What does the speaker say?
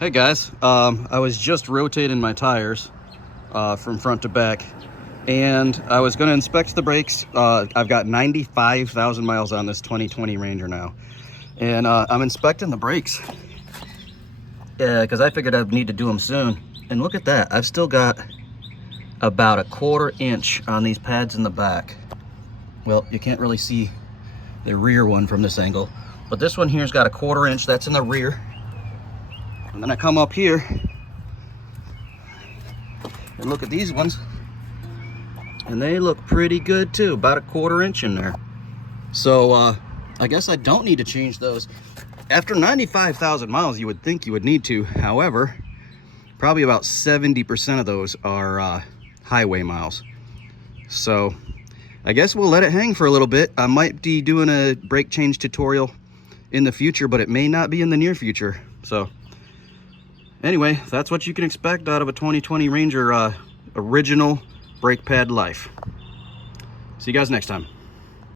Hey guys, I was just rotating my tires from front to back, and I was going to inspect the brakes. I've got 95,000 miles on this 2020 Ranger now, and I'm inspecting the brakes because I figured I'd need to do them soon. And look at that, I've still got about a 1/4 inch on these pads in the back. Well, you can't really see the rear one from this angle, but this one here's got a 1/4 inch. That's in the rear. And then I come up here and look at these ones, and they look pretty good too, about a 1/4 inch in there. So I guess I don't need to change those. After 95,000 miles, you would think you would need to. However, probably about 70% of those are highway miles. So I guess we'll let it hang for a little bit. I might be doing a brake change tutorial in the future, but it may not be in the near future. So anyway, that's what you can expect out of a 2020 Ranger original brake pad life. See you guys next time.